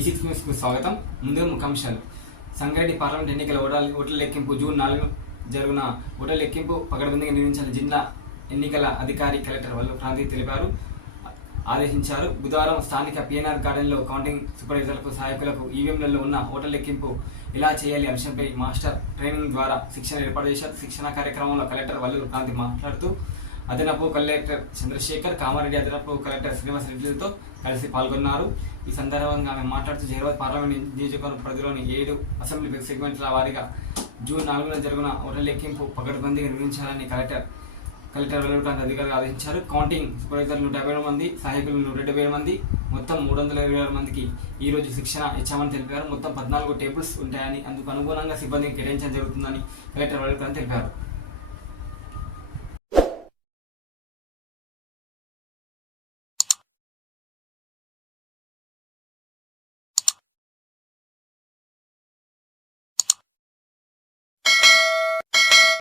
E6 న్యూస్కు స్వాగతం. ముందుగా ముఖ్యాంశాలు. సంగారెడ్డి పార్లమెంట్ ఎన్నికల ఓట్ల లెక్కింపు జూన్ 4 జరుగున ఓట్ల లెక్కింపు పకడ్బందీగా నిర్వహించాలని జిల్లా ఎన్నికల అధికారి కలెక్టర్ వల్లు క్రాంతి తెలిపారు, ఆదేశించారు. బుధవారం స్థానిక పిఎన్ఆర్ గార్డెన్లో కౌంటింగ్ సూపర్వైజర్లకు, సహాయకులకు ఈవీఎంలలో ఉన్న ఓట్ల లెక్కింపు ఎలా చేయాలి అంశంపై మాస్టర్ ట్రైనింగ్ ద్వారా శిక్షణ ఏర్పాటు చేశారు. శిక్షణ కార్యక్రమంలో కలెక్టర్ వల్లు క్రాంతి మాట్లాడుతూ అదనపు కలెక్టర్ చంద్రశేఖర్, కామారెడ్డి అదనపు కలెక్టర్ శ్రీనివాస్ రెడ్డిలతో కలిసి పాల్గొన్నారు. ఈ సందర్భంగా ఆమె మాట్లాడుతూ హైదరాబాద్ పార్లమెంట్ నియోజకవర్గ పరిధిలోని 7 అసెంబ్లీ సెగ్మెంట్ల వారీగా జూన్ 4న జరుగున ఓట్ల లెక్కింపు పకడ్బందీగా నిర్వహించాలని కలెక్టర్ వెల్లడికాంత్ అధికారులు ఆదేశించారు. కౌంటింగ్ సూపర్వైజర్లు 157 మంది, సహాయకులు 170 మంది, మొత్తం 326 మందికి ఈ రోజు శిక్షణ ఇచ్చామని తెలిపారు. మొత్తం 14 టేబుల్స్ ఉంటాయని, అందుకు అనుగుణంగా సిబ్బందికి కేటాయించడం జరుగుతుందని కలెక్టర్ వెల్లడికాంత్ తెలిపారు.